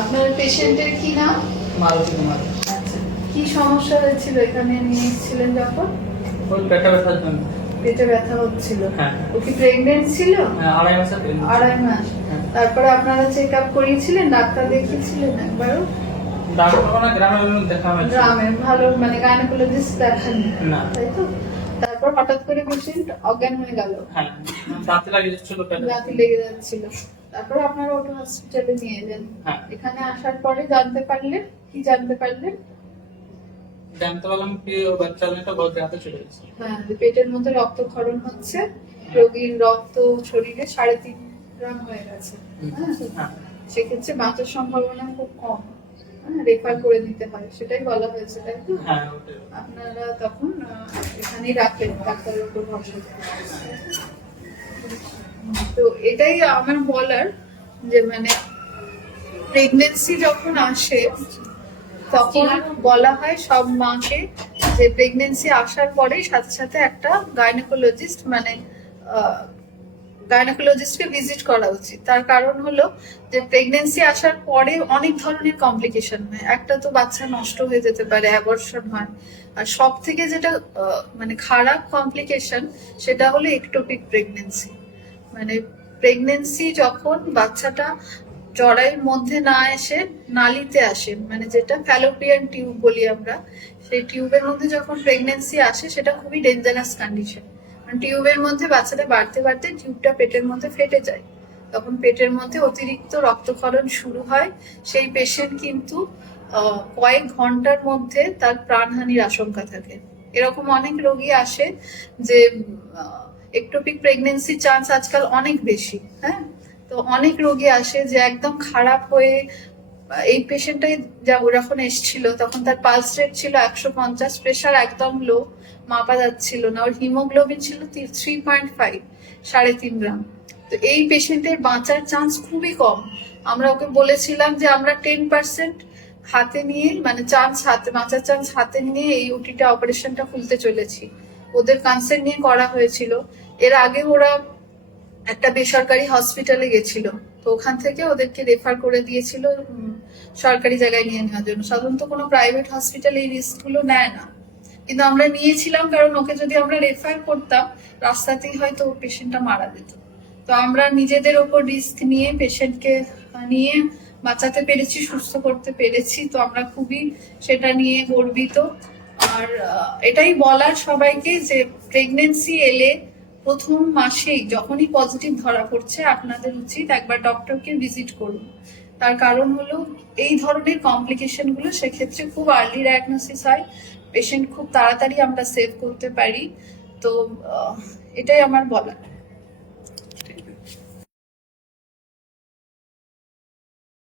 আপনার পেশেন্টের কি নাম? মারুতি কুমার। আচ্ছা, কি সমস্যা হয়েছিল এখানে নিয়ে এসেছিলেন যখন? ওই পেটে ব্যথার জন্য। পেটে ব্যথা হচ্ছিল? হ্যাঁ। ও কি প্রেগনেন্ট ছিল? হ্যাঁ, 2.5 মাসের প্রেগনেন্ট। 2.5 মাস। হ্যাঁ। তারপরে আপনারা চেক আপ করিয়েছিলেন, ডাক্তার দেখিয়েছিলেন একবারও? ডাক্তার না, গ্রামের দেখা হয়েছে। গ্রামে ভালো মানে গাইনোকোলজিস্ট দেখাননি না। তাই তো? তারপর হঠাৎ করে পেশেন্ট অজ্ঞান হয়ে গেল? হ্যাঁ, দাঁতে লাগিয়ে যাচ্ছিল পেটে। দাঁতে লেগে যাচ্ছিল। তারপর আপনারা ওটা হসপিটালে নিয়ে এলেন। হ্যাঁ। এখানে আসার পরে জানতে পারলেন কি? জানতে পারলেন জানতে পারলাম কি ও বাচ্চা একটা বড় হাতে চলে গেছে। হ্যাঁ, যে পেটের মধ্যে রক্তক্ষরণ হচ্ছে, রোগীর রক্ত শরীরে 3.5 গ্রাম হয়ে গেছে। হ্যাঁ, সেক্ষেত্রে বাঁচার সম্ভাবনা খুব কম। হ্যাঁ, রেফার করে দিতে হয়, সেটাই বলা হয়েছে তাই তো? হ্যাঁ, আপনারা তখন এখানেই রাখলেন ডাক্তারের উপর ভরসা করে। তো এটাই আমার বলার যে মানে প্রেগনেন্সি যখন আসে তখন বলা হয় সব মাকে যে প্রেগনেন্সি আসার পরে সাথে সাথে একটা গাইনোকোলজিস্ট মানে গাইনোকোলজিস্টকে ভিজিট করা উচিত। তার কারণ হলো যে প্রেগনেন্সি আসার পরে অনেক ধরনের কমপ্লিকেশন হয়। একটা তো বাচ্চা নষ্ট হয়ে যেতে পারে, অ্যাবর্শন হয়, আর সব থেকে যেটা মানে খারাপ কমপ্লিকেশন সেটা হলো একটোপিক প্রেগনেন্সি। মানে প্রেগনেন্সি যখন বাচ্চাটা জরায়ুর মধ্যে না এসে নালীতে আসে, মানে যেটা ফ্যালোপিয়ান টিউব বলি আমরা, সেই টিউবের মধ্যে যখন প্রেগনেন্সি আসে সেটা খুবই ডেঞ্জারাস কন্ডিশন। টিউবের মধ্যে বাচ্চাটা বাড়তে বাড়তে টিউবটা পেটের মধ্যে ফেটে যায়, তখন পেটের মধ্যে অতিরিক্ত রক্তক্ষরণ শুরু হয়। সেই পেশেন্ট কিন্তু কয়েক ঘন্টার মধ্যে তার প্রাণহানির আশঙ্কা থাকে। এরকম অনেক রোগী আসে যে একটোপিক প্রেগনেন্সি চান্স আজকাল অনেক বেশি। হ্যাঁ, তো অনেক রোগী আসে যে একদম খারাপ হয়ে, এই পেশেন্টটাই যখন এসেছিল তখন তার পালস রেট ছিল 150, প্রেশার একদম লো, মাপা যাচ্ছিল না, ওর হিমোগ্লোবিন ছিল 3.5, 3.5 গ্রাম। তো এই পেশেন্টের বাঁচার চান্স খুবই কম। আমরা ওকে বলেছিলাম যে আমরা 10% হাতে নিয়ে মানে বাঁচার চান্স হাতে নিয়ে এই ওটিটা অপারেশনটা খুলতে চলেছি। ওদের কনসেন্ট নিয়ে করা হয়েছিল। এর আগে ওরা একটা বেসরকারি হসপিটালে গেছিল, তো ওখান থেকে ওদেরকে রেফার করে দিয়েছিল সরকারি জায়গায় নিয়ে নেওয়ার জন্য। সাধারণত কোনো প্রাইভেট হসপিটাল এই রিস্ক গুলো নেয় না, কিন্তু আমরা নিয়েছিলাম কারণ ওকে যদি আমরা রেফার করতাম রাস্তাতেই হয়তো পেশেন্টটা মারা যেত। তো আমরা নিজেদের ওপর রিস্ক নিয়ে পেশেন্টকে নিয়ে বাঁচাতে পেরেছি, সুস্থ করতে পেরেছি। তো আমরা খুবই সেটা নিয়ে গর্বিত। আর এটাই বলার সবাইকে যে প্রেগনেন্সি এলে প্রথম মাসেই যখনই পজিটিভ ধরা পড়ছে আপনাদের উচিত একবার ডক্টরকে ভিজিট করুন। তার কারণ হলো এই ধরনের কমপ্লিকেশন গুলো সেক্ষেত্রে খুব আর্লি ডায়াগনোসিস হয়, পেশেন্ট খুব তাড়াতাড়ি আমরা সেভ করতে পারি। তো এটাই আমার বলার।